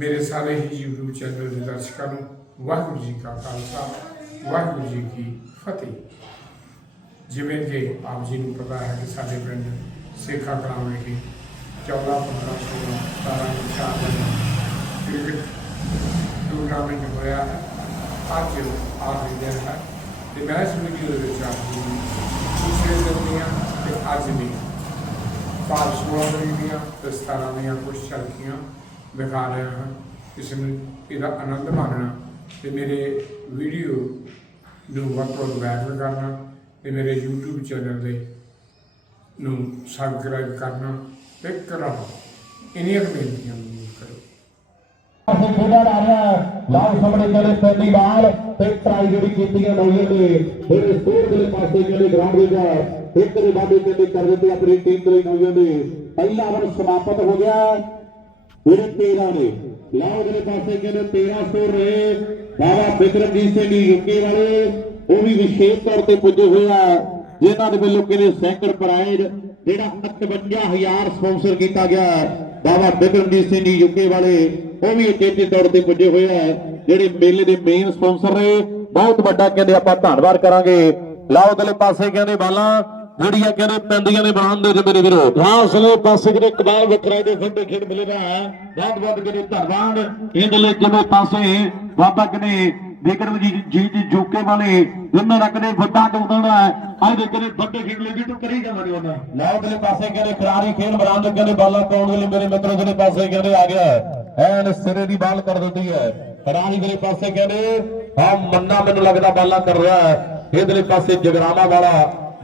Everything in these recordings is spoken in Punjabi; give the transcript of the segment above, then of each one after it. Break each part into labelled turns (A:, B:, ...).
A: ਮੇਰੇ ਸਾਰੇ ਹੀ YouTube ਚੈਨਲ ਦੇ ਦਰਸ਼ਕਾਂ ਨੂੰ ਵਾਹਿਗੁਰੂ ਜੀ ਕਾ ਖਾਲਸਾ, ਵਾਹਿਗੁਰੂ ਜੀ ਕੀ ਫਤਿਹ। ਜਿਵੇਂ ਕਿ ਆਪ ਜੀ ਨੂੰ ਪਤਾ ਹੈ ਕਿ ਸਾਡੇ ਪਿੰਡ ਸੇਖਾ ਕਲਾਂ ਵਿਖੇ 14 15 16 17 ਚਾਰ ਦਿਨ ਕ੍ਰਿਕਟ ਟੂਰਨਾਮੈਂਟ ਹੋਇਆ। ਹੈ ਅੱਜ ਆਖਰੀ ਦਿਨ ਹੈ ਤੇ ਮੈਂ ਇਸ ਵੀਡੀਓ ਦੇ ਵਿੱਚ ਆਪ ਜੀ ਨੂੰ ਪੁੱਛੇ ਦਿੰਦੀਆਂ ਤੇ ਅੱਜ ਦੀ ਪਾਲ 16 ਤਰੀਕ ਦੀਆਂ ਤੇ 17 ਦੀਆਂ ਕੁਝ ਝਲਕੀਆਂ ਦਿਖਾ ਰਿਹਾ ਹਾਂ। ਇਸ ਨੂੰ ਇਹਦਾ ਆਨੰਦ ਮਾਣਨਾ ਤੇ ਮੇਰੇ ਵੀਡੀਓ ਨੂੰ ਵੱਧ ਤੋਂ ਵੱਧ ਵਾਇਰਲ ਕਰਨਾ ਤੇ ਮੇਰੇ YouTube ਚੈਨਲ ਦੇ ਨੂੰ ਸਬਸਕ੍ਰਾਈਬ ਕਰਨਾ ਤੇ ਕਰੋ ਇਨੀਆਂ ਕੁ ਬੇਨਤੀਆਂ ਨੂੰ ਕਰੋ।
B: ਅਸੀਂ ਖੇਡਣ ਆ ਰਿਹਾ ਲਾਲ ਸਾਹਮਣੇ ਕਹਿੰਦੇ ਪਹਿਲੀ ਬਾਲ ਤੇ ਟਰਾਈ ਜਿਹੜੀ ਕੀਤੀ ਹੈ ਨੌਜਵਾਨ ਨੇ ਮੇਰੇ ਸਕੋਰ ਦੇ ਪਾਸੇ ਕਹਿੰਦੇ ਗਰਾਊਂਡ ਵਿੱਚ ਇੱਕ ਦੇ ਵਾਧੇ ਕਹਿੰਦੇ ਕਰ ਦਿੱਤੇ ਆਪਣੀ ਟੀਮ ਦੇ ਲਈ ਨੌਜਵਾਨ ਨੇ ਪਹਿਲਾ ਓਵਰ ਸਮਾਪਤ ਹੋ ਗਿਆ। ਮੇਰੇ 13 ਨੇ। ਲਾਲ ਦੇ ਪਾਸੇ ਕਹਿੰਦੇ 13 ਰਹੇ ਬਾਬਾ ਬਿਕਰਮਜੀਤ ਸਿੰਘ ਯੂਕੇ ਵਾਲੇ, ਉਹ ਵੀ ਵਿਸ਼ੇਸ਼ ਤੌਰ ਤੇ ਪੁੱਜੇ ਹੋਏ ਆ, ਜਿਨ੍ਹਾਂ ਦੇ ਵੱਲੋਂ ਕਹਿੰਦੇ ਸੈਕੰਡ ਪ੍ਰਾਈਜ਼ ਜਿਹੜਾ 51000 ਸਪਾਂਸਰ ਕੀਤਾ ਗਿਆ, ਬਾਬਾ ਬਿਕਰਮਜੀਤ ਸਿੰਘ ਜੀ ਯੂਕੇ ਵਾਲੇ, ਉਹ ਵੀ ਉਚੇਚੇ ਤੌਰ ਤੇ ਪੁੱਜੇ ਹੋਏ ਆ, ਜਿਹੜੇ ਮੇਲੇ ਦੇ ਮੇਨ ਸਪਾਂਸਰ ਨੇ। ਬਹੁਤ ਵੱਡਾ ਕਹਿੰਦੇ ਆਪਾਂ ਧੰਨਵਾਦ ਕਰਾਂਗੇ। ਲਾਓ ਅਗਲੇ ਪਾਸੇ ਕਹਿੰਦੇ ਬਾਲਾਂ ਜਿਹੜੀਆਂ ਕਹਿੰਦੇ ਪੈਂਦੀਆਂ ਨੇ ਬਾਣ ਦੇ ਮੇਰੇ ਵੀਰੋ। ਹਾਂ ਪਾਸੇ ਜਿਹੜੇ ਕਮਾਲ ਵੱਖਰਾ ਦੇ ਫੰਡੇ ਖੇਡ ਮਿਲੇਗਾ। ਬਹੁਤ ਬਹੁਤ ਕਹਿੰਦੇ ਧੰਨਵਾਦ। ਇਹਦੇ ਲਈ ਜਿਵੇਂ ਪਾਸੇ ਬਾਬਾ ਕਹਿੰਦੇ ਵਿਕਰਮ ਜੀ ਜੀ ਜੋਕੇ ਵਾਲੇ ਇਹਨਾਂ ਦਾ ਵੱਡਾ ਟੁੱਟਣਾ ਅੱਜ ਦੇ ਕਹਿੰਦੇ ਵੱਡੇ ਖੇਡ ਲਈ ਵੀ ਕਰੀ ਜਾਂਦੇ ਉਹਨਾਂ। ਲਾਓ ਅਗਲੇ ਪਾਸੇ ਕਹਿੰਦੇ ਖਿਡਾਰੀ ਖੇਡ ਮੈਦਾਨ ਦੇ ਕਹਿੰਦੇ ਬਾਲਾਂ ਪਾਉਣ ਵੇਲੇ ਮੇਰੇ ਮਿੱਤਰੋ ਜਿਹੜੇ ਪਾਸੇ ਕਹਿੰਦੇ ਆ ਗਿਆ ਐਨ ਸਿਰੇ ਦੀ ਬਾਲ ਕਰ ਦਿੱਤੀ ਹੈ। ਖਿਡਾਰੀ ਦੇ ਪਾਸੇ ਕਹਿੰਦੇ ਆ ਮੰਨਾ ਮੈਨੂੰ ਲੱਗਦਾ ਬਾਲਾਂ ਕਰ ਰਿਹਾ ਹੈ। ਇਹਦੇ ਪਾਸੇ ਜਗਰਾਮਾ ਵਾਲਾ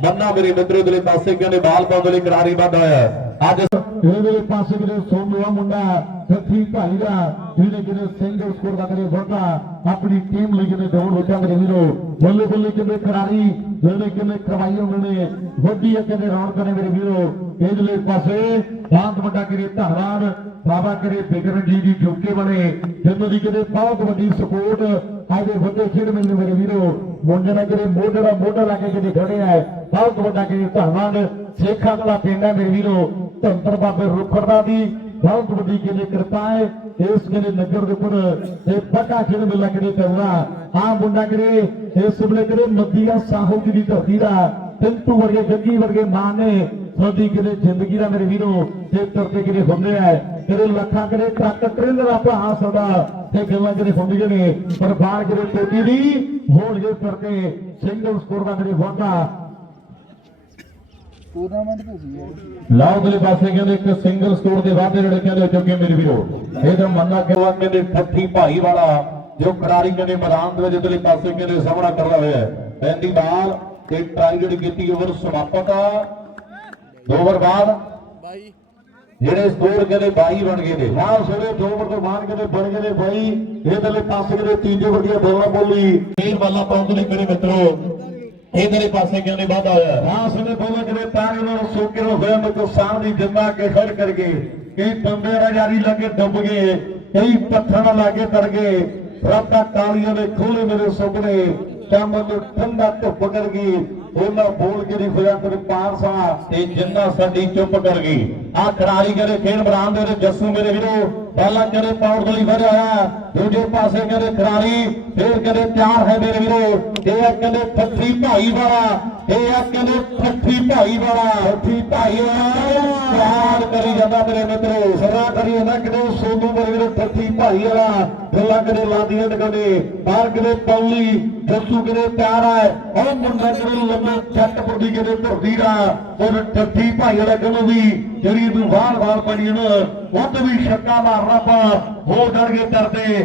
B: ਮੰਨਾ ਮੇਰੇ ਮਿੱਤਰੋ ਦੇ ਪਾਸੇ ਕਹਿੰਦੇ ਬਾਲ ਪਾਉਣ ਲਈ ਖਿਡਾਰੀ ਵੱਧ ਆਇਆ ਅੱਜ ਇਹਦੇ ਪਾਸੇ ਕਿਤੇ ਸੋਨੂਆ ਮੁੰਡਾ ਸੱਥੀ ਭਾਈ ਦਾ, ਜਿਹਨੇ ਕਿਤੇ ਸਿੰਗਲ ਸਕੋਰ ਦਾ ਕਰੇ ਵੱਡਾ ਆਪਣੀ ਟੀਮ ਲਈ ਕਿਤੇ ਦੌੜ ਵੱਟਾ ਮੇਰੇ ਵੀਰੋ। ਬੱਲੇ ਬੱਲੇ ਕਿਤੇ ਖਿਡਾਰੀ ਜਿਹੜੇ ਕਿਤੇ ਕਰਵਾਈ ਉਹਨਾਂ ਨੇ। ਵੱਡੀ ਹੈ ਰੌਣਕ ਨੇ ਮੇਰੇ ਵੀਰੋ। ਇਹਦੇ ਪਾਸੇ ਸ਼ਾਂਤ ਵੱਡਾ ਕਰੇ ਧੰਨਵਾਦ ਬਾਬਾ ਕਰੇ ਬਿਕਰਨ ਜੀ ਦੀ ਜੋਕੇ ਬਣੇ। ਜਿਨ੍ਹਾਂ ਦੀ ਕਿਤੇ ਬਹੁਤ ਵੱਡੀ ਸਪੋਰਟ ਆਦੇ ਵੱਡੇ ਖੇਡ ਮੈਨੂੰ ਮੇਰੇ ਵੀਰੋ ਮੁੰਡੇ ਨਾਲ ਕਿਤੇ ਆ ਬਹੁਤ ਵੱਡਾ ਕਿਤੇ ਧੰਨਵਾਦ ਸੇਖਾਂ ਵਾਲਾ ਪਿੰਡ ਮੇਰੇ ਵੀਰੋ ਧੰਤਰ ਬਾਬੇ ਰੁਖੜਦਾ ਦੀ ਬਹੁਤ ਵੱਡੀ ਕਿਤੇ ਕਿਰਪਾ ਹੈ ਇਸ ਕਿਤੇ ਨਗਰ ਦੇ ਉੱਪਰ ਇਹ ਪੱਕਾ ਖੇਡ ਮੇਲਾ ਕਿਤੇ ਚੱਲਦਾ ਆ ਮੁੰਡਾ ਕਿਤੇ ਇਸ ਵੇਲੇ ਕਿਤੇ ਮੱਦੀਆ ਸਾਹੋ ਜੀ ਦੀ ਧਰਤੀ ਦਾ ਪਿੰਟੂ ਵਰਗੇ ਜੱਗੀ ਵਰਗੇ ਮਾਂ ਨੇ ਸਾਡੀ ਕਿਤੇ ਜ਼ਿੰਦਗੀ ਦਾ ਮੇਰੇ ਵੀਰੋ ਇਹ ਤਰਤੇ ਕਿਤੇ ਹੁੰਦੇ ਆ ਕਿਤੇ ਲੱਖਾਂ ਕਿਤੇ ਟਰੱਕ ਟ੍ਰੇਲਰ ਆਪਾਂ ਹਾਂ ਸਦਾ ਤੇ ਗੱਲਾਂ ਕਿਤੇ ਹੁੰਦੀਆਂ ਨੇ ਪਰ ਬਾਹਰ ਕਿਤੇ ਟੋਟੀ ਦੀ ਹੋਣਗੇ ਕਰਕੇ ਸਿੰਗਲ ਸਕੋਰ ਦਾ ਕਿਤੇ ਵਾਧਾ।
C: ਟੂਰਨਾਮੈਂਟ
B: ਲਾਓ ਦੇ ਪਾਸੇ ਕਹਿੰਦੇ ਇੱਕ ਸਿੰਗਲ ਸਕੋਰ ਦੇ ਵਾਧੇ ਜਿਹੜੇ ਕਹਿੰਦੇ ਚੁੱਕੇ ਮੇਰੇ ਵੀਰੋ। ਇਹ ਤਾਂ ਮੰਨਾ ਕਿ ਉਹ ਕਹਿੰਦੇ ਠੱਠੀ ਭਾਈ ਵਾਲਾ ਜੋ ਖਿਡਾਰੀ ਕਹਿੰਦੇ ਮੈਦਾਨ ਦੇ ਵਿੱਚ ਇਧਰਲੇ ਪਾਸੇ ਕਹਿੰਦੇ ਸਾਹਮਣਾ ਕਰਦਾ ਹੋਇਆ ਹੈ। ਪੈਂਦੀ ਬਾਲ ਤੇ ਟਰਾਈ ਜਿਹੜੀ ਕੀਤੀ ਓਵਰ ਸਮਾਪਤ ਆ। ਦੋ ਓਵਰ ਬਾਅਦ ਜਿਹੜੇ ਸਕੋਰ ਕਹਿੰਦੇ 22 ਬਣ ਗਏ ਨੇ। ਹਾਂ ਸੋਰੇ ਓਵਰ ਤੋਂ ਬਾਅਦ ਕਹਿੰਦੇ ਬਣ ਗਏ ਨੇ 22 ਇਧਰਲੇ ਪਾਸੇ ਕਹਿੰਦੇ ਤੀਜੇ ਵੱਡੀਆਂ ਬੋਲਾਂ ਬੋਲੀ। ਤੀਰ ਬਾਲਾਂ ਪਾਉਂਦੇ ਨੇ ਮੇਰੇ ਮਿੱਤਰੋ। ਇਧਰਲੇ ਪਾਸੇ ਕਹਿੰਦੇ ਵਾਧਾ ਹੋਇਆ ਹਾਂ ਸੋਰੇ ਬੋਲਾਂ ਕਹਿੰਦੇ ਤਾਂ ਉਹਨਾਂ ਨੂੰ ਸੋਕੇ ਨੂੰ ਹੋਇਆ ਮੇਰੇ ਸਾਹ ਦੀ ਜੰਮਾ ਕੇ ਖੜ ਕਰ ਗਏ। ਕਈ ਬੰਦੇ ਰਜਾਰੀ ਲੱਗੇ ਡੁੱਬ ਗਏ ਕਈ ਪੱਥਰਾਂ ਲਾਗੇ ਤਰ ਗਏ। ਰਾਤਾਂ ਕਾਲੀਆਂ ਦੇ ਖੋਲੇ ਮੇਰੇ ਸੁਪਨੇ ਸ਼ਾਮ ਨੂੰ ਠੰਡਾ ਧੁੱਪ ਕਰ ਗਈ। ਉਹਨਾਂ ਬੋਲ ਕੇ ਨਹੀਂ ਹੋਇਆ ਤੇ ਪਾਰਸਾ ਤੇ ਜਿੰਨਾ ਸਾਡੀ ਚੁੱਪ ਕਰ ਗਈ। ਆ ਖਿਡਾਰੀ ਕਰੇ ਖੇਡ ਮੈਦਾਨ ਦੇ ਵਿੱਚ ਜੱਸੂ ਮੇਰੇ ਵੀਰੋ ਪਹਿਲਾਂ ਕਰੇ ਪੌੜ ਗਲੀ ਵਧਿਆ ਹੋਇਆ ਦੂਜੇ ਪਾਸੇ ਕਰੇ ਖਿਡਾਰੀ ਫੇਰ ਕਰੇ ਤਿਆਰ ਹੈ ਮੇਰੇ ਵੀਰੋ ਇਹ ਆ ਕਹਿੰਦੇ ਠੱਠੀ ਭਾਈ ਵਾਲਾ ਇਹ ਆ ਕਹਿੰਦੇ ਠੱਠੀ ਭਾਈ ਵਾਲਾ। ਠੱਠੀ ਭਾਈ ਵਾਲਾ। ਪਿਆਰ ਕਰੀ ਜਾਂਦਾ ਮੇਰੇ ਮਿੱਤਰੋ ਸਦਾ ਕਰੀ ਜਾਂਦਾ ਕਿਤੇ ਸੋਨੂ ਮੇਰੇ ਵੀਰੋ ਠੱਠੀ ਭਾਈ ਵਾਲਾ। ਗੱਲਾਂ ਕਦੇ ਲਾਦੀਆਂ ਟਕਦੇ ਬਾਹਰ ਕਿਤੇ ਪੌਲੀ ਜੱਸੂ ਕਿਤੇ ਪਿਆਰ ਹੈ। ਉਹ ਮੁੰਡਾ ਕਿਤੇ ਲੰਮੇ ਛੱਟ ਪੁੱਡੀ ਕਿਤੇ ਧਰਦੀ ਦਾ ਉਹ ਠੱਠੀ ਭਾਈ ਵਾਲਾ ਕਹਿੰਦਾ ਵੀ ਜਿਹੜੀ ਤੂੰ ਵਾਲ ਵਾਲ ਪੜੀ ਨਾ ਉਹ ਵੀ ਛੱਕਾ ਮਾਰਨਾ ਪਾ ਹੋ ਡਰ ਕੇ ਕਰਦੇ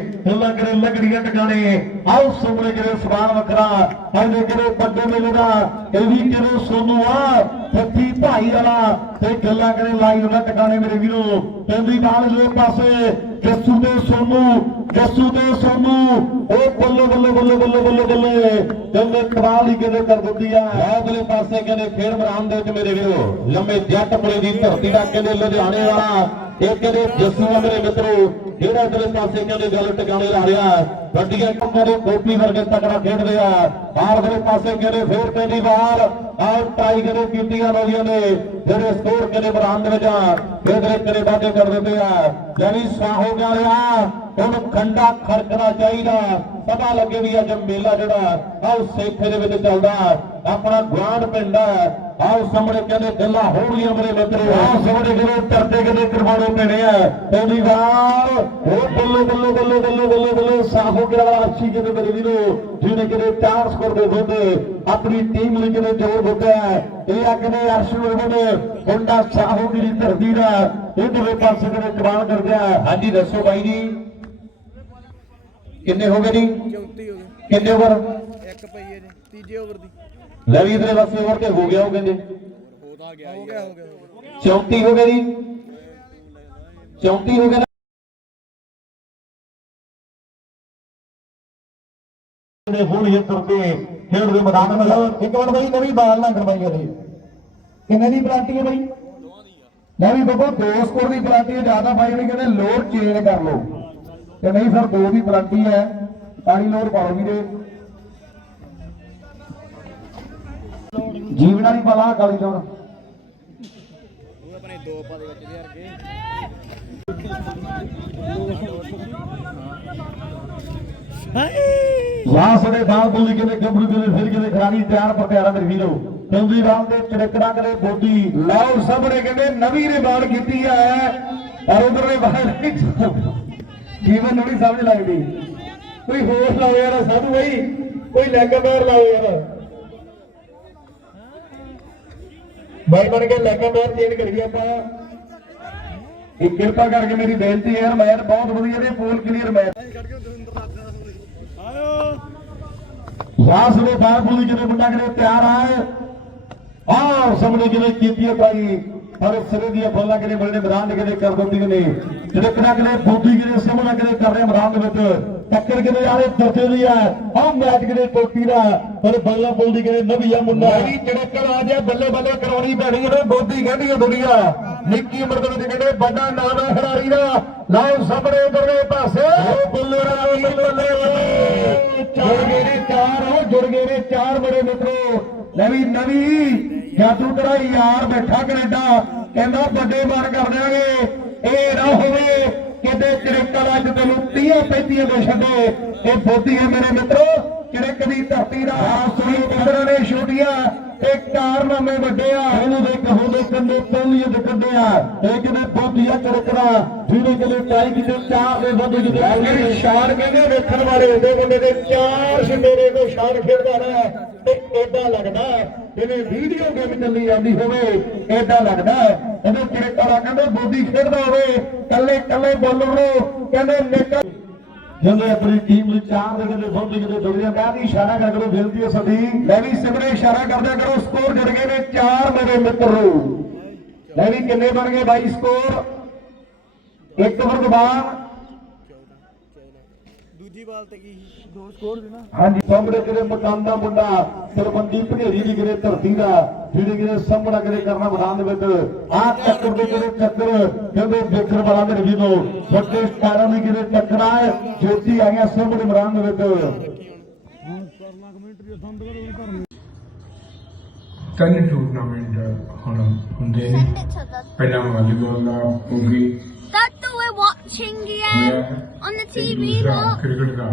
B: ਲੱਗੜੀਆਂ ਟਿਕਾਣੇ। ਆਓ ਸੁਮਰੇ ਕਿਤੇ ਸਵਾਲ ਵੱਖਰਾ ਐਨੇ ਕਿਤੇ ਵੱਡੇ ਮੇਲੇ ਦਾ, ਇਹ ਵੀ ਕਿਤੇ ਸੋਨੂ ਆ? ਠੱਠੀ ਭਾਈ ਵਾਲਾ, ਤੇ ਗੱਲਾਂ ਕਰੇ ਲਾਈ ਉਹਨਾਂ ਟਿਕਾਣੇ ਮੇਰੇ ਵੀਰੋ। ਪੈਂਦੀ ਬਾਲ ਦੇ ਪਾਸੇ, ਜੱਸੂ ਤੇ ਸੋਨੂ ਜੱਸੂ ਤੇ ਸੋਨੂ ਉਹ ਬੱਲੇ ਬੱਲੇ ਬੱਲੇ ਬੱਲੇ ਬੱਲੇ ਬੱਲੇ ਕਹਿੰਦੇ ਕਮਾਲ ਹੀ ਕਹਿੰਦੇ ਕਰ ਦਿੱਤੀ ਆ? ਅਗਲੇ ਪਾਸੇ ਕਹਿੰਦੇ, ਫੇਰ ਮੈਦਾਨ ਦੇ ਵਿੱਚ ਮੇਰੇ ਵੀਰੋ, ਲੰਮੇ ਜੱਟ ਪੁਲੇ ਦੀ ਧਰਤੀ ਦਾ ਕਹਿੰਦੇ ਲੁਧਿਆਣੇ ਵਾਲਾ। ਇਹ ਕਹਿੰਦੇ ਜੱਸੂ ਆ ਮੇਰੇ ਮਿੱਤਰੋ ਜਿਹੜਾ ਇਧਰਲੇ ਪਾਸੇ ਕਹਿੰਦੇ ਗੱਲ ਟਿਕਾਣੇ ਲਾ ਰਿਹਾ ਵੱਡੀਆਂ ਕੰਮਾਂ ਦੇ ਗੋਪੀ ਵਰਗੇ ਤਕੜਾ ਖੇਡਦੇ ਆ। ਬਾਹਰ ਦੇ ਪਾਸੇ ਕਹਿੰਦੇ ਫੇਰ ਕਹਿੰਦੀ ਬਾਲ ਆਊਟ ਟਰਾਈ ਕਰੇ ਕੀਤੀਆਂ ਲੋਗੀਆਂ ਨੇ, ਜਿਹੜੇ ਸਕੋਰ ਕਹਿੰਦੇ ਬਰਾਨ ਦੇ ਵਿੱਚ ਫੇਰ ਕਰੇ ਬਾਤੇ ਕਰ ਦਿੰਦੇ ਆ। ਜਾਨੀ ਸਾਹੋ ਵਾਲਿਆ ਹੁਣ ਖੰਡਾ ਖੜਕਣਾ ਚਾਹੀਦਾ। ਪਤਾ ਲੱਗੇ ਵੀ ਅੱਜ ਮੇਲਾ ਜਿਹੜਾ, ਆਹ ਸੇਖੇ ਦੇ ਵਿੱਚ ਚੱਲਦਾ। ਆਪਣਾ ਗਵਾਂਡ ਪਿੰਡ ਹੈ ਆਹ ਸਾਹਮਣੇ ਕਹਿੰਦੇ ਗੱਲਾਂ ਹੋਣਗੀਆਂ ਮੇਰੇ ਮਿੱਤਰੋ। ਆਹ ਸਾਹਮਣੇ ਜਿਹੜੇ ਤਰਦੇ ਕਿਤੇ ਕਰਵਾਉਣੇ ਪੈਣੇ ਆ। ਪਹਿਲੀ ਵਾਰ ਉਹ ਬੱਲੋ ਬੱਲੋ ਬੱਲੋ ਬੱਲੋ ਬੱਲੋ ਬੱਲੋ ਸਾਹੋ ਕੇ ਵਾਲਾ ਅੱਛੀ ਕਿਤੇ ਮੇਰੇ ਵੀਰੋ ਜਿਹਨੇ ਕਿਤੇ ਚਾਰ ਸਕੋਰ ਦੇ ਹੁੰਦੇ ਆਪਣੀ ਟੀਮ ਲਈ ਕਿਤੇ ਜੋਰ ਦਿੱਤਾ ਇਹ ਅੱਗੇ ਅਰਸ਼ੂ ਨੇ ਮੁੰਡਾ ਸਾਹੋ ਦੀ ਧਰਤੀ ਦਾ। ਇਧਰਲੇ ਪਾਸੇ ਕਿਤੇ ਕਮਾਲ ਕਰ ਗਿਆ। ਹਾਂਜੀ ਦੱਸੋ ਬਾਈ ਜੀ। ਕਿੰਨੇ ਹੋ ਗਏ ਜੀ?
C: 34 ਹੋ ਗਏ।
B: ਕਿੰਨੇ ਓਵਰ
C: ਇੱਕ ਪਈ ਹੈ ਜੀ ਤੀਜੇ ਓਵਰ ਦੀ।
B: ਲੈ ਵੀ ਇਧਰਲੇ ਪਾਸੇ ਓਵਰ ਤੇ ਹੋ ਗਿਆ ਉਹ ਕਹਿੰਦੇ।
C: ਹੋ ਗਿਆ ਹੋ ਗਿਆ
B: 34 ਹੋ ਗਏ ਜੀ। 34 ਹੋ ਗਏ ਨਾ? ਹੁਣ ਇਹ ਤੁਰਦੇ ਖੇਡ ਦੇ ਮੈਦਾਨ ਵਿੱਚ,
D: ਇੱਕ ਵਾਰ ਬਾਈ, ਨਵੀਂ ਬਾਲ ਨਾ ਕਰਵਾਈ ਉਹਦੀ ਕਿੰਨੇ ਦੀ ਪਲਾਂਟੀ ਹੈ ਬਾਈ? ਲੈ ਵੀ ਬੱਬਾ, ਦੋ ਸਕੋਰ ਦੀ ਪਲਾਂਟੀ ਹੈ, ਜ਼ਿਆਦਾ ਬਾਈ ਨੇ ਕਹਿੰਦੇ ਲੋਡ ਚੇਂਜ ਕਰ ਲਓ। ਤੇ ਨਹੀਂ ਸਰ, ਦੋ ਦੀ ਪਲਾਂਟੀ ਹੈ। ਕਾਲੀ ਲੋਡ ਪਾਓ ਵੀਰੇ। ਜੀਵਨ ਵਾਲੀ ਪਲਾ ਕਾਲੀ ਲੋਡ
C: ਉਹ ਆਪਣੇ ਦੋ ਪਾ ਦੇ ਵਿੱਚ ਦੇ ਅਰਗੇ
B: ਲਾਸ ਦੇ ਬਾਲ ਬੋਲੀ ਕਿਤੇ ਗੱਭਰੂ ਕਿਤੇ ਫਿਰ ਕਿਤੇ ਖਿਡਾਰੀ ਤਿਆਰ ਪਟਿਆਲਾ ਮੇਰੇ ਵੀਰੋ। ਚੌਂਦੀ ਬਾਲ ਦੇ ਚੜਕੜਾ ਕਰੇ ਬੋਡੀ
D: ਲਾਓ ਸਾਹਮਣੇ ਕਹਿੰਦੇ ਨਵੀਂ ਨੇ ਕੀਤੀ ਹੈ ਔਰ ਉਧਰ ਨੇ ਬਾਹਰ ਜੀਵਨ ਨੂੰ ਨਹੀਂ ਸਮਝ ਲੱਗਦੀ। ਕੋਈ ਹੋਰ ਲਾਓ ਯਾਰ, ਸਾਧੂ ਬਾਈ। ਕੋਈ ਲੈਗ ਪੈਰ ਲਾਓ ਯਾਰ। ਬਾਈ ਬਣ ਕੇ ਲੈਗ ਪੈਰ ਚੇਂਜ ਕਰੀਏ ਆਪਾਂ। ਇਹ ਕਿਰਪਾ ਕਰਕੇ ਮੇਰੀ ਬੇਨਤੀ ਹੈ ਯਾਰ ਮੈਚ ਬਹੁਤ ਵਧੀਆ ਨੇ ਪੂਲ ਕਲੀਅਰ ਮੈਚ
B: ਲਾਸ ਦੇ ਬਾਲ ਬੋਲੀ ਕਿਤੇ ਮੁੰਡਾ ਕਿਤੇ ਤਿਆਰ ਆਏ। ਆਹ, ਸਾਹਮਣੇ ਕਿਤੇ ਕੀਤੀ ਹੈ ਭਾਈ। ਪਰ ਸਿਰੇ ਦੀਆਂ ਬੋਲਾਂ ਕਿਤੇ ਬੜੇ ਮੈਦਾਨ ਦੇ ਕਿਤੇ ਕਰ ਦਿੰਦੀਆਂ ਨੇ? ਜਿਹੜੇ ਕਿਨਾ ਕਿਤੇ ਬੋਡੀ ਕਿਤੇ ਸਾਹਮਣੇ ਕਿਤੇ ਕਰ ਰਹੇ ਮੈਦਾਨ ਦੇ ਵਿੱਚ? ਟੱਕਰ ਕਿਤੇ ਆਲੇ ਦਰਜੇ ਦੀ ਆ ਆਹ ਮੈਚ ਕਿਤੇ ਟੋਪੀ ਦਾ? ਪਰ ਬੱਲਾ ਬੋਲਦੀ ਕਿਤੇ ਨਵੀਆ ਮੁੰਡਾ।
D: ਵੀ ਚੜਕਣ ਆ ਜਾ ਬੱਲੇ ਬੱਲੇ ਕਰਾਉਣੀ ਪੈਣੀ ਇਹਨੇ ਬੋਦੀ ਕਹਿੰਦੀ ਦੁਨੀਆ। ਨਿੱਕੀ ਉਮਰ ਦੇ ਵਿੱਚ ਕਹਿੰਦੇ ਵੱਡਾ ਨਾਮ ਹੈ ਖਿਡਾਰੀ ਦਾ। ਲਾਓ ਸਾਹਮਣੇ ਉਧਰਲੇ ਪਾਸੇ। ਬੱਲੇ ਰਾਈ ਬੱਲੇ ਬੱਲੇ। ਜੁੜ ਗਏ ਨੇ ਚਾਰ। ਹੋ ਜੁੜ ਗਏ ਨੇ ਚਾਰ ਬੜੇ ਮਿੱਤਰੋ। ਲੈ ਵੀ ਨਵੀਂ। ਜਾਦੂ ਤੇਰਾ ਯਾਰ ਬੈਠਾ ਕੈਨੇਡਾ ਕਹਿੰਦਾ ਵੱਡੇ ਮਾਰ ਕਰ ਦਿਆਂਗੇ। ਇਹ ਨਾ ਹੋਵੇ ਕਿਤੇ ਚੜਕਣ ਅੱਜ ਤੈਨੂੰ 30 35 ਦੇ ਛੱਡੇ। ਇਹ ਬੋਦੀ ਹੈ ਮੇਰੇ ਮਿੱਤਰੋ ਚੜਕ ਦੀ ਧਰਤੀ ਦਾ ਆਸਰੀ ਪਿੰਡਰਾਂ ਨੇ ਛੋਟੀਆਂ। ਇਹ ਕਾਰਨਾਮੇ ਵੱਡੇ ਆ।
B: ਇਹਨੂੰ ਦੇ ਕਹੋ ਦੇ ਕੰਦੇ ਪਹਿਲੀ ਦੇ ਕੰਦੇ ਆ। ਇਹ ਕਿਤੇ ਬੋਧੀਆ ਚੜਕਣਾ। ਜਿਹਨੇ ਕਿਤੇ ਟਾਈ ਕਿਤੇ ਚਾਰ ਦੇ ਕਿਤੇ
D: ਜਿਹੜੀ ਸ਼ਾਨ ਕਹਿੰਦੇ ਵੇਖਣ ਵਾਲੇ ਹੁੰਦੇ ਬੰਦੇ ਦੇ ਚਾਰ ਨੇ ਕੋਈ ਸ਼ਾਨ ਖੇਡਦਾ ਨਾ ਤੇ ਏਦਾਂ ਲੱਗਦਾ ਜਿਵੇਂ ਵੀਡੀਓ ਗੇਮ ਚੱਲੀ ਜਾਂਦੀ ਹੋਵੇ, ਏਦਾਂ ਲੱਗਦਾ ਇਹਦੇ ਚਿੜਕ ਕਹਿੰਦੇ ਬੋਦੀ ਖੇਡਦਾ ਹੋਵੇ ਕੱਲੇ ਕੱਲੇ ਬੋਲਣ ਨੂੰ। ਕਹਿੰਦੇ, ਨਿੱਕਾ
B: ਜਦੋਂ ਆਪਣੀ ਟੀਮ ਲਈ ਚਾਰ ਦੇ ਕਿਤੇ ਬੰਦੇ ਕਿਤੇ ਦੁਨੀਆ
D: ਮੈਂ ਵੀ ਇਸ਼ਾਰਾ ਕਰ ਕਰੋ, ਬੇਨਤੀ ਹੈ ਸਦੀ ਮੈਂ ਵੀ ਸਿਮਰੇ ਇਸ਼ਾਰਾ ਕਰਦਿਆ ਕਰੋ ਸਕੋਰ ਜੁੜ ਗਏ ਨੇ ਚਾਰ ਮੇਰੇ ਮਿੱਤਰੋ। ਲੈ ਵੀ ਕਿੰਨੇ ਬਣ ਗਏ ਬਾਈ ਸਕੋਰ ਇੱਕ ਓਵਰ ਤੋਂ ਬਾਅਦ
C: ਦੂਜੀ ਬਾਲ ਤੇ ਕੀ
B: ਹਾਂਜੀ ਸਾਹਮਣੇ ਕਿਤੇ ਮਕਾਨ ਦਾ ਮੁੰਡਾ ਸਰਬੰਦੀ ਭਗੇਰੀ ਦੀ ਕਿਤੇ ਧਰਤੀ ਦਾ ਜਿਹੜੇ ਕਿਤੇ ਸਾਹਮਣਾ ਕਿਤੇ ਕਰਨਾ ਮੈਦਾਨ ਦੇ ਵਿੱਚ ਆਹ ਚੱਕਰ ਦੇ ਕਿਤੇ ਚੱਕਰ ਕਹਿੰਦੇ ਦੇਖਣ ਵਾਲਾ ਮੇਰੇ ਵੀਰੋ ਵੱਡੇ ਸਟਾਰਾਂ ਦੀ ਕਿਤੇ ਟੱਕਰਾ ਹੈ ਜੋਤੀ ਆ ਗਿਆ ਸਾਹਮਣੇ ਮੈਦਾਨ ਦੇ ਵਿੱਚ
A: ਤਿੰਨ ਟੂਰਨਾਮੈਂਟ ਹੁਣ ਹੁੰਦੇ ਨੇ
E: it the.
A: ਪਹਿਲਾਂ ਵਾਲੀਬਾਲ ਦਾ ਹੋ ਗਈ
E: That's what we're watching
A: ਹੈ
E: on the TV.
A: ਦੂਸਰਾ. ਕ੍ਰਿਕਟ ਦਾ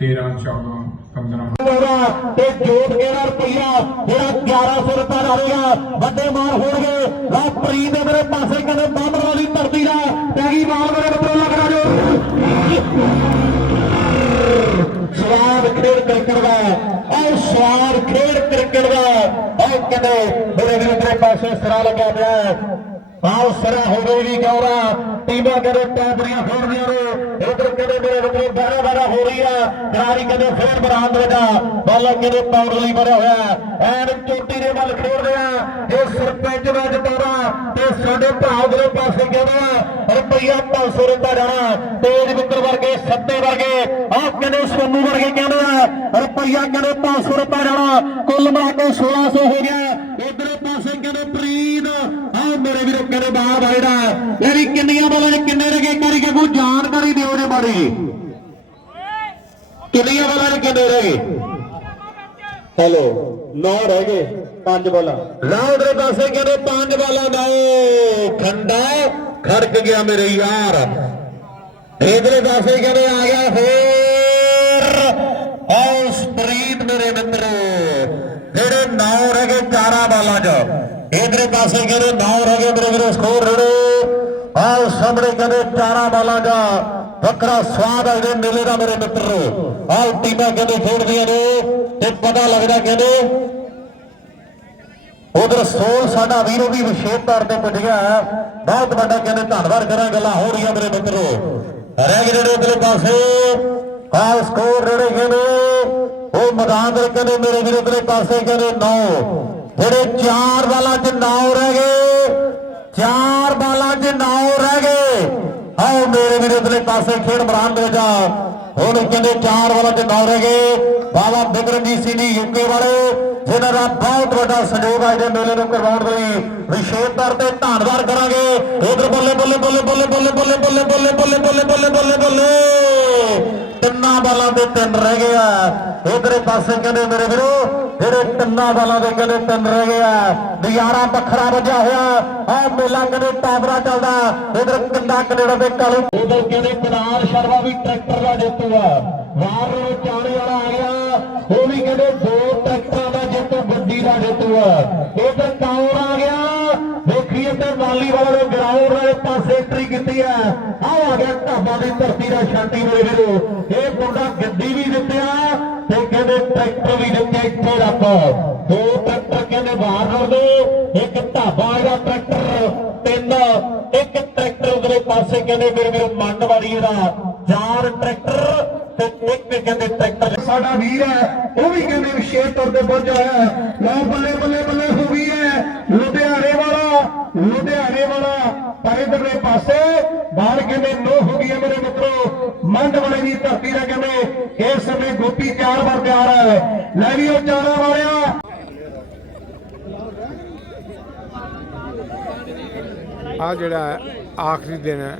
A: 13 14 15
D: ਹੋਣਾ ਤੇ ਜੋਤ ਗੇੜਾ ਰੁਪਈਆ, ਜਿਹੜਾ 1100 ਰੁਪਏ ਲਾਵੇਗਾ ਵੱਡੇ ਮਾਰ ਹੋਣਗੇ। ਲਾ ਪ੍ਰੀਤ ਦੇ ਮੇਰੇ ਪਾਸੇ ਕਹਿੰਦੇ ਬੰਦ ਵਾਲੀ ਧਰਤੀ ਦਾ। ਪੈ ਗਈ ਬਾਲ ਮੇਰੇ ਬੱਤੋਂ ਲੱਗਣਾ ਜੋ ਸਵਾਦ ਖੇਡ ਕ੍ਰਿਕਟ ਦਾ। ਇਹ ਸਵਾਦ ਖੇਡ ਕ੍ਰਿਕਟ ਦਾ। ਇਹ ਕਹਿੰਦੇ, ਮੇਰੇ ਵੀਰ ਤੇਰੇ ਪਾਸੇ ਸਿਰਾ ਲੱਗਿਆ ਪਿਆ। ਹੈ। ਆਹ ਹੋ ਗਈ ਵੀ ਕੌਰਾ ਟੀਮਾਂ ਕਹਿੰਦੇ ਟੈਂਪਰੀਆਂ ਖੋੜਦੀਆਂ ਨੇ। ਇਧਰ ਕਹਿੰਦੇ ਮੇਰੇ ਵੀਰ ਬਾਰਾ ਬਾਰਾ ਹੋ ਰਹੀ ਆ। ਖਿਡਾਰੀ ਕਹਿੰਦੇ ਫੇਰ ਬਰਾਂਦ ਵਜਾ ਬੱਲ ਕਹਿੰਦੇ ਪਾਵਰ ਲਈ ਭਰਿਆ ਹੋਇਆ ਐਨ ਚੋਟੀ ਦੇ ਵੱਲ ਖੇਡਦੇ ਆ। ਇਹ ਸਰਪੰਚ ਦਾ ਜਤਾਰਾ ਤੇ ਸਾਡੇ ਭਰਾ ਦੇ ਪਾਸੇ ਕਹਿੰਦਾ ਰੁਪਈਆ 500 ਰੁਪਏ ਜਾਣਾ। ਤੇਜ ਮਿੱਤਰ ਵਰਗੇ, ਸੱਤੇ ਵਰਗੇ, ਆਹ ਕਹਿੰਦੇ ਸੋਨੂ ਵਰਗੇ ਕਹਿੰਦੇ ਆ, ਰੁਪਈਆ ਕਹਿੰਦੇ 500 ਰੁਪਏ ਜਾਣਾ। ਕੁੱਲ ਮਿਲਾ ਕੇ 1600 ਹੋ ਗਿਆ। ਇਧਰੇ ਪਾਸੇ ਕਹਿੰਦੇ ਬਾਹਰ ਵਾਇਦਾ ਇਹ ਕਿੰਨੀਆਂ ਬਾਲਾਂ ਨੇ, ਕਿੰਨੇ ਰਹਿ ਗਏ ਇੱਕ ਕੋਈ ਜਾਣਕਾਰੀ ਦਿਓ ਜੇ ਮਾੜੀ ਕਿੰਨੀਆਂ ਬਾਲਾਂ ਨੇ, ਕਿੰਨੇ ਰਹਿ ਗਏ ਹੈਲੋ 9 ਰਹਿ ਗਏ 5 ਬਾਲਾਂ। ਲਓ ਦੇ ਪਾਸੇ ਕਹਿੰਦੇ 5 ਬਾਲਾਂ ਦਾ ਖੰਡਾ ਖੜਕ ਗਿਆ ਮੇਰੇ ਯਾਰ। ਇਧਰੇ ਪਾਸੇ ਕਹਿੰਦੇ, ਆ ਗਿਆ ਹੋਰ ਆਉ ਸਪਰੀਤ ਮੇਰੇ ਮਿੱਤਰੋ, ਜਿਹੜੇ 9 ਰਹਿ ਗਏ ਚਾਰਾਂ ਬਾਲਾਂ 'ਚ ਇਧਰੇ ਪਾਸੇ ਕਹਿੰਦੇ 9 ਰਹਿ ਗਏ ਮੇਰੇ ਵੀਰੋ, ਸਕੋਰ ਰੇੜੇ। ਆਉ ਸਾਹਮਣੇ ਕਹਿੰਦੇ ਚਾਰਾਂ ਬਾਲਾਂ ਵੱਖਰਾ ਸਵਾਦ ਹੈ ਇਹਦੇ ਮੇਲੇ ਦਾ ਮੇਰੇ ਮਿੱਤਰੋ। ਆਉ ਟੀਮਾਂ ਕਹਿੰਦੇ ਖੇਡਦੀਆਂ ਨੇ ਤੇ ਪਤਾ ਲੱਗਦਾ ਕਹਿੰਦੇ ਉਧਰ ਸੋਲ ਸਾਡਾ ਵੀਰੋ ਵੀ ਵਿਸ਼ੇਸ਼ ਤੌਰ ਤੇ ਪੁੱਜਿਆ ਬਹੁਤ ਵੱਡਾ ਕਹਿੰਦੇ ਧੰਨਵਾਦ ਕਰਾਂ ਗੱਲਾਂ ਹੋ ਰਹੀਆਂ ਮੇਰੇ ਮਿੱਤਰੋ। ਰਹਿ ਗਏ ਜਿਹੜੇ ਉਧਰਲੇ ਪਾਸੇ। ਆਹ ਸਕੋਰ ਜਿਹੜੇ ਕਹਿੰਦੇ, ਉਹ ਮੈਦਾਨ ਦੇ ਕਹਿੰਦੇ ਮੇਰੇ ਵੀਰੇ ਉਧਰਲੇ ਪਾਸੇ ਕਹਿੰਦੇ 9 ਜਿਹੜੇ ਚਾਰ ਬਾਲਾਂ 'ਚ 9 ਰਹਿ ਗਏ ਚਾਰ ਬਾਲਾਂ 'ਚ 9 ਰਹਿ ਗਏ ਆਓ ਮੇਰੇ ਵੀਰੋ ਉਧਰਲੇ ਪਾਸੇ ਖੇਡ ਮੈਦਾਨ ਦੇ ਵਿੱਚ ਹੁਣ ਕਹਿੰਦੇ ਚਾਰ ਬਾਲਾਂ 'ਚ 9 ਰਹਿ ਗਏ ਬਾਬਾ ਬਿਕਰਮਜੀਤ ਸਿੰਘ ਜੀ ਯੂਕੇ ਵਾਲੇ ਜਿਨ੍ਹਾਂ ਦਾ ਬਹੁਤ ਵੱਡਾ ਸਹਿਯੋਗ ਅੱਜ ਇਹਦੇ ਮੇਲੇ ਨੂੰ ਕਰਵਾਉਣ ਲਈ ਵਿਸ਼ੇਸ਼ ਤੌਰ ਤੇ ਧੰਨਵਾਦ ਕਰਾਂਗੇ ਉਧਰ ਬੱਲੇ ਬੱਲੇ ਬੱਲੇ ਬੱਲੇ ਬੱਲੇ ਬੱਲੇ ਬੱਲੇ ਬੱਲੇ ਬੱਲੇ ਬੱਲੇ ਬੱਲੇ ਬੱਲੇ ਬੱਲੇ ਤਿੰਨਾਂ ਬਾਲਾਂ ਦੇ ਤਿੰਨ ਰਹਿ ਗਏ ਇਧਰੇ ਪਾਸੇ ਕਹਿੰਦੇ ਮੇਰੇ ਵੀਰੋ, ਜਿਹੜੇ ਤਿੰਨਾਂ ਬਾਲਾਂ ਦੇ ਕਹਿੰਦੇ ਤਿੰਨ ਰਹਿ ਗਏ ਨਜ਼ਾਰਾ ਵੱਖਰਾ ਵੱਜਿਆ ਹੋਇਆ। ਆ ਮੇਲਾ ਕਹਿੰਦੇ ਟਾਬਰਾ ਚੱਲਦਾ। ਉਧਰ ਕਿੰਨਾ ਕਨੇਡਾ ਦੇ ਕਾਲੂ। ਉਧਰ ਕਹਿੰਦੇ ਕਨਾਲ ਸ਼ਰਮਾ ਵੀ ਟਰੈਕਟਰ ਦਾ ਜੇਤੂ ਆ। ਵਾਰ ਨੂੰ ਚਾਣੇ ਵਾਲਾ ਆ ਗਿਆ। ਉਹ ਵੀ ਕਹਿੰਦੇ ਦੋ ਟਰੈਕਟਰਾਂ ਦਾ ਜੇਤੂ, ਗੱਡੀ ਦਾ ਜੇਤੂ ਆ। ਇਧਰ ਟਾਵਰ ਆ ਗਿਆ। ਦੇਖੀਏ ਤੇ ਮਾਲੀ ਵਾਲੇ ਵਾਲੇ ਪਾਸੇ ਐਂਟਰੀ ਕੀਤੀ ਹੈ। ਆ ਆ ਗਿਆ ਢਾਬਾ ਦੀ ਧਰਤੀ ਦਾ ਸ਼ਾਂਤੀ ਮੇਰੇ ਵੀਰੋ। ਇਹ ਮੁੰਡਾ ਗੱਡੀ ਵੀ ਜਿੱਤਿਆ ਤੇ ਕਹਿੰਦੇ ਟਰੈਕਟਰ ਵੀ ਜਿੱਤਿਆ ਇੱਥੇ ਰੱਖ। ਦੋ ਟਰੈਕਟਰ ਕਹਿੰਦੇ ਬਾਹਰ ਕਰ ਦੋ। ਇੱਕ ਢਾਬਾ ਇਹਦਾ ਟਰੈਕਟਰ, ਤਿੰਨ। ਇੱਕ ਟਰੈਕਟਰ ਉਧਰੇ ਪਾਸੇ ਕਹਿੰਦੇ ਮੇਰੇ ਵੀਰੋ ਮੰਨਵਾੜੀ ਦਾ ਚਾਰ ਟਰੈਕਟਰ ਤੇ ਇੱਕ ਕਹਿੰਦੇ ਟਰੈਕਟਰ।
F: ਸਾਡਾ ਵੀਰ ਹੈ, ਉਹ ਵੀ ਕਹਿੰਦੇ ਵਿਸ਼ੇਸ਼ ਤੌਰ ਤੇ ਪਹੁੰਚਿਆ ਹੈ ਲਓ ਬੱਲੇ ਬੱਲੇ ਬੱਲੇ ਹੋ ਗਈ ਹੈ। ਲੁਧਿਆਣੇ ਵਾਲਾ, ਲੁਧਿਆਣੇ ਵਾਲਾ ਪਰ ਇਧਰਲੇ ਪਾਸੇ ਬਾਹਰ ਕਹਿੰਦੇ ਨੋ ਹੋ ਗਈ ਹੈ ਮੇਰੇ ਮਿੱਤਰੋ ਮੰਡ ਵਾਲੇ ਦੀ ਧਰਤੀ ਦਾ ਕਹਿੰਦੇ ਇਸ ਸਮੇਂ ਗੋਪੀ ਚਾਰ ਵਾਰ ਤਿਆਰ ਹੈ। ਲੈ ਵੀ ਉਹ ਚਾਰਾਂ ਵਾਲਿਆ
A: ਆ ਜਿਹੜਾ ਆਖਰੀ ਦਿਨ ਹੈ।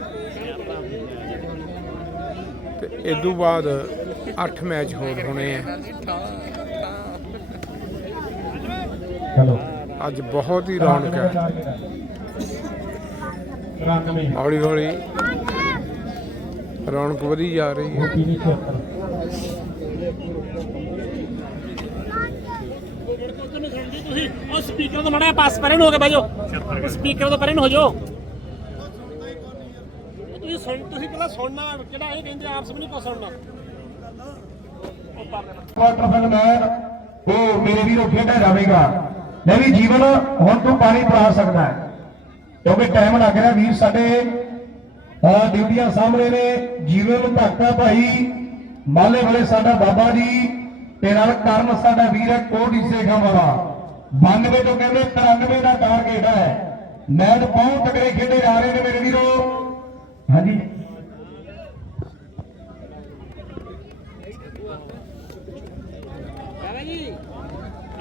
A: ਤੇ ਇਦੋਂ ਬਾਅਦ 8 ਮੈਚ ਹੋਰ ਹੋਣੇ ਆ।
F: ਚਲੋ।
A: ਅੱਜ ਬਹੁਤ ਹੀ ਰੌਣਕ ਹੈ।
F: 93
A: ਹੌਲੀ ਹੌਲੀ ਰੌਣਕ ਵਧੀ ਜਾ ਰਹੀ ਹੈ।
F: ਗੋਪੀ ਦੀ 76
G: ਤੁਸੀਂ ਉਹ ਸਪੀਕਰ ਤੋਂ ਮੜਾ ਪਾਸ ਪਰੇ ਨੂੰ ਹੋ ਕੇ ਬਾਜੋ ਸਪੀਕਰ ਤੋਂ ਪਰੇ ਨੂੰ ਹੋ ਜਾਓ ਤੁਸੀਂ ਸੁਣ ਤੁਸੀਂ ਪਹਿਲਾਂ ਸੁਣਨਾ ਕਿਹੜਾ ਇਹ ਕਹਿੰਦੇ ਆਪਸ ਵਿੱਚ ਨਹੀਂ ਕੋ ਸੁਣਨਾ।
F: ਕੁਆਟਰ ਫਿਲਮੈਨ ਉਹ ਮੇਰੇ ਵੀਰੋ ਖੇਡਿਆ ਜਾਵੇਗਾ ਲੈ ਵੀ ਜੀਵਨ ਹੁਣ ਤੂੰ ਪਾਣੀ ਪਿਲਾ ਸਕਦਾ ਹੈ। ਕਿਉਂਕਿ ਟਾਈਮ ਲੱਗ ਰਿਹਾ ਵੀਰ ਸਾਡੇ ਆ ਡਿਊਟੀਆਂ ਸਾਹਮਣੇ ਨੇ। ਜੀਵਨ ਨੂੰ ਧੱਕਾ ਭਾਈ, ਮਾਲੇ ਵਾਲੇ ਸਾਡਾ ਬਾਬਾ ਜੀ, ਤੇ ਨਾਲ ਕਰਮ ਸਾਡਾ ਵੀਰ ਹੈ, ਕੋਟੀ ਸੇਖਾਂ ਵਾਲਾ। 92 ਤੋਂ ਕਹਿੰਦੇ 93 ਦਾ ਟਾਰਗੇਟ ਹੈ। ਮੈਚ ਬਹੁਤ ਤਕੜੇ ਖੇਡੇ ਜਾ ਰਹੇ ਨੇ ਮੇਰੇ ਵੀਰੋ। ਹਾਂਜੀ।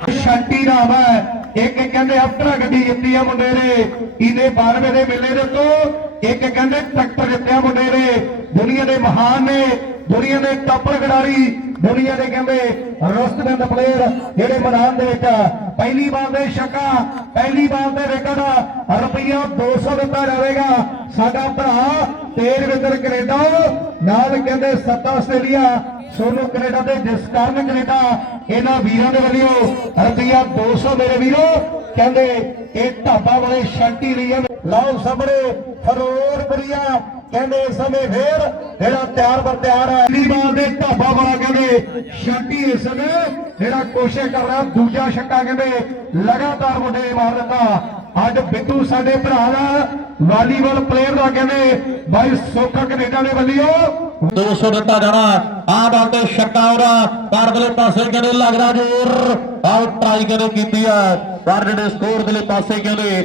F: ਸ਼ੰਟੀ ਨਾਮ ਹੈ। ਇੱਕ ਕਹਿੰਦੇ ਅਫਟਰਾ ਗੱਡੀ ਜਿੱਤੀ ਆ ਮੁੰਡੇ ਨੇ। ਇਹਨੇ 92 ਦੇ ਮੇਲੇ ਦੇ ਤੋਂ ਇੱਕ ਕਹਿੰਦੇ ਟਰੈਕਟਰ ਜਿੱਤਿਆ ਮੁੰਡੇ ਨੇ। ਦੁਨੀਆ ਦੇ ਮਹਾਨ ਨੇ, ਦੁਨੀਆ ਦੇ ਟੱਪਰ ਖਿਡਾਰੀ ਦੁਨੀਆ ਦੇ ਕਹਿੰਦੇ ਰਸਤਬੰਦ ਪਲੇਅਰ ਜਿਹੜੇ ਮੈਦਾਨ ਦੇ ਵਿੱਚ ਪਹਿਲੀ ਬਾਲ ਦੇ ਛੱਕਾ, ਪਹਿਲੀ ਬਾਲ ਦੇ ਵਿਕਟ ਰੁਪਈਆ 200 ਦਿੱਤਾ ਜਾਵੇਗਾ ਸਾਡਾ ਭਰਾ ਤੇਰ ਕੈਨੇਡਾ, ਨਾਲ ਕਹਿੰਦੇ ਸੱਤਾ ਆਸਟ੍ਰੇਲੀਆ, ਸੋਨੂ ਕੈਨੇਡਾ ਜਿਸ ਕਾਰਨ ਕੈਨੇਡਾ, ਇਹਨਾਂ ਵੀਰਾਂ ਦੇ ਵੱਲੋਂ ਰੁਪਈਆ 200 ਮੇਰੇ ਵੀਰੋ, ਕਹਿੰਦੇ ਇਹ ਢਾਬਾ ਵਾਲੇ ਸ਼ਾਂਤੀ ਲਈ ਹਨ। ਲਓ ਸਾਹਮਣੇ ਫਰੋਰਪੁਰੀਆ ਕਹਿੰਦੇ ਇਸ ਸਮੇਂ ਫੇਰ ਜਿਹੜਾ ਤਿਆਰ ਬਰ ਤਿਆਰ ਹੈ ਪਹਿਲੀ ਬਾਲ ਦੇ ਢਾਬਾ ਵਾਲਾ ਕਹਿੰਦੇ ਸ਼ਾਂਤੀ ਇਸ ਸਮੇਂ ਜਿਹੜਾ ਕੋਸ਼ਿਸ਼ ਕਰ ਰਿਹਾ ਦੂਜਾ ਛੱਕਾ ਕਹਿੰਦੇ ਲਗਾਤਾਰ ਮੁੰਡੇ ਨੇ ਮਾਰ ਦਿੱਤਾ। ਅੱਜ ਬਿੱਟੂ ਸਾਡੇ ਭਰਾ ਦਾ ਵਾਲੀਬਾਲ ਪਲੇਅਰ ਦਾ ਕਹਿੰਦੇ ਬਾਈ ਸੋਖਾ ਕੈਨੇਡਾ ਦੇ ਵੱਲੋਂ।
D: 200 ਦਿੱਤਾ ਜਾਣਾ ਆ ਬਾਤੇ ਛੱਕਾ ਉਹਦਾ ਪਰਦਲੇ ਪਾਸੇ ਕਹਿੰਦੇ ਲੱਗਦਾ ਜ਼ੋਰ ਆਊਟ ਟਰਾਈ ਕਹਿੰਦੇ ਕੀਤੀ ਆ। ਪਰ ਜਿਹੜੇ ਸਕੋਰ ਦੇ ਪਾਸੇ ਕਹਿੰਦੇ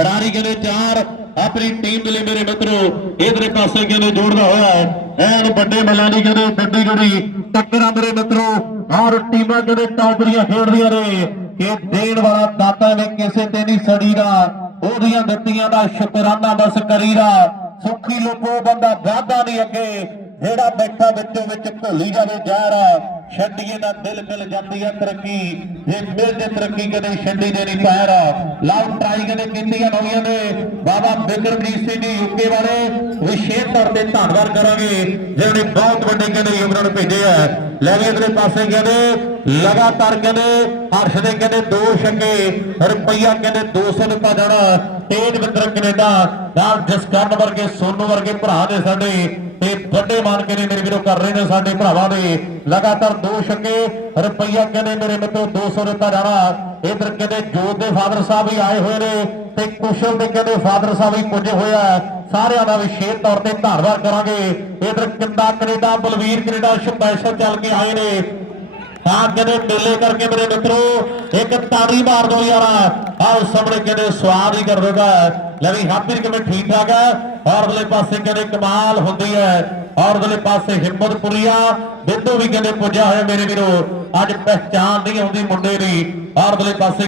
D: ਅਡਾਰੀ ਕਹਿੰਦੇ ਚਾਰ ਆਪਣੀ ਟੀਮ ਦੇ ਲਈ ਮੇਰੇ ਮਿੱਤਰੋ ਇਧਰੇ ਪਾਸੇ ਕਹਿੰਦੇ ਜੋੜਦਾ ਹੋਇਆ ਐਨ ਵੱਡੇ ਮੱਲਾਂ ਦੀ ਕਹਿੰਦੇ ਵੱਡੀ ਜਿਹੜੀ ਟੱਕਰਾਂ ਮੇਰੇ ਮਿੱਤਰੋ ਔਰ ਟੀਮਾਂ ਕਹਿੰਦੇ ਟੌਪ ਦੀਆਂ ਖੇਡਦੀਆਂ ਨੇ, ਕਿ ਦੇਣ ਵਾਲਾ ਦਾਤਾ ਨੇ ਕਿਸੇ ਤੇ ਨਹੀਂ ਸੜੀ ਦਾ ਉਹਦੀਆਂ ਦਿੱਤੀਆਂ ਦਾ ਸ਼ੁਕਰਾਨਾ ਬਸ ਕਰੀਦਾ। ਸੁੱਖੀ ਲੋਕੋ ਬੰਦਾ ਵਾਦਾ ਨਹੀਂ ਅੱਗੇ। ਜਿਹੜਾ ਬੈਠਾ ਵਿੱਚੋਂ ਵਿੱਚ ਭੁੱਲੀ ਜਾਵੇ ਜ਼ਹਿਰ। ਛੱਡੀਏ ਦਾ ਦਿਲ ਮਿਲ ਜਾਂਦੀ ਹੈ ਤਰੱਕੀ। ਜੇ ਮਿਲ ਜੇ ਤਰੱਕੀ ਕਦੇ ਛੱਡੀ ਦੇ ਨਹੀਂ ਪੈਰ। ਲਵ ਟਰਾਈ ਕਦੇ ਕੀਤੀਆਂ ਹੋਈਆਂ ਨੇ ਬਾਬਾ ਬਿਕਰਮਜੀਤ ਸਿੰਘ ਜੀ ਯੂਕੇ ਵਾਲੇ, ਵਿਸ਼ੇਸ਼ ਤੌਰ ਤੇ ਧੰਨਵਾਦ ਕਰਾਂਗੇ। ਜਿਨ੍ਹਾਂ ਨੇ ਬਹੁਤ ਵੱਡੇ ਕਹਿੰਦੇ ਯੋਗਦਾਨ ਭੇਜੇ ਆ। ਲੈ ਵੀ ਇਧਰੇ ਪਾਸੇ ਕਹਿੰਦੇ, ਲਗਾਤਾਰ ਕਹਿੰਦੇ, ਹਰਸ਼ ਦੇ ਕਹਿੰਦੇ ਦੋ ਛੱਕੇ, ਰੁਪਈਆ ਕਹਿੰਦੇ 200 ਦਿੱਤਾ ਜਾਣਾ। ਤੇਜ ਕੈਨੇਡਾ, ਨਾਲ ਜਸਕਰਨ ਵਰਗੇ, ਸੋਨੂ ਵਰਗੇ ਭਰਾ ਨੇ ਸਾਡੇ, ਤੇ ਵੱਡੇ ਮਾਨ ਕਹਿੰਦੇ ਮੇਰੇ ਵੀਰੋ ਕਰ ਰਹੇ ਨੇ ਸਾਡੇ ਭਰਾਵਾਂ ਦੇ, ਲਗਾਤਾਰ ਦੋ ਛੱਕੇ ਰੁਪਈਆ ਕਹਿੰਦੇ ਮੇਰੇ ਮਿੱਤਰੋ 200 ਦਿੱਤਾ ਜਾਣਾ। ਇਧਰ ਕਹਿੰਦੇ ਜੋਤ ਦੇ ਫਾਦਰ ਸਾਹਿਬ ਵੀ ਆਏ ਹੋਏ ਨੇ, ਤੇ ਕੁਸ਼ਲ ਦੇ ਕਹਿੰਦੇ ਫਾਦਰ ਸਾਹਿਬ ਵੀ ਪੁੱਜੇ ਹੋਇਆ ਸਾਰਿਆਂ ਦਾ ਵਿਸ਼ੇਸ਼ ਤੌਰ ਤੇ ਧੰਨਵਾਦ ਕਰਾਂਗੇ। ਇਧਰ ਕਿੰਦਾ ਕੈਨੇਡਾ, ਬਲਵੀਰ ਕੈਨੇਡਾ ਸਪੈਸ਼ਲ ਚੱਲ ਕੇ ਆਏ ਨੇ। ਤਾਂ ਕਹਿੰਦੇ ਮੇਲੇ ਕਰਕੇ ਮੇਰੇ ਮਿੱਤਰੋ, ਇੱਕ ਤਾੜੀ ਮਾਰ ਦੋ ਯਾਰ ਆਹ ਸਾਹਮਣੇ ਕਹਿੰਦੇ ਸਵਾਦ ਹੀ ਕਰ ਦੇਗਾ ਲੈ ਵੀ ਹਾਪੀ ਕਿਵੇਂ ਠੀਕ ਠਾਕ ਹੈ। ਔਰ ਅਗਲੇ ਪਾਸੇ ਕਹਿੰਦੇ ਕਮਾਲ ਹੁੰਦੀ ਹੈ। ਔਰ ਅਗਲੇ ਪਾਸੇ ਹਿੰਮਤਪੁਰੀਆ ਬਿੰਦੂ ਵੀ ਕਹਿੰਦੇ ਪੁੱਜਾ ਹੋਇਆ ਮੇਰੇ ਵੀਰੋ। ਅੱਜ ਪਹਿਚਾਨ ਨਹੀਂ ਆਉਂਦੀ ਮੁੰਡੇ ਦੀ। ਔਰ ਅਗਲੇ ਪਾਸੇ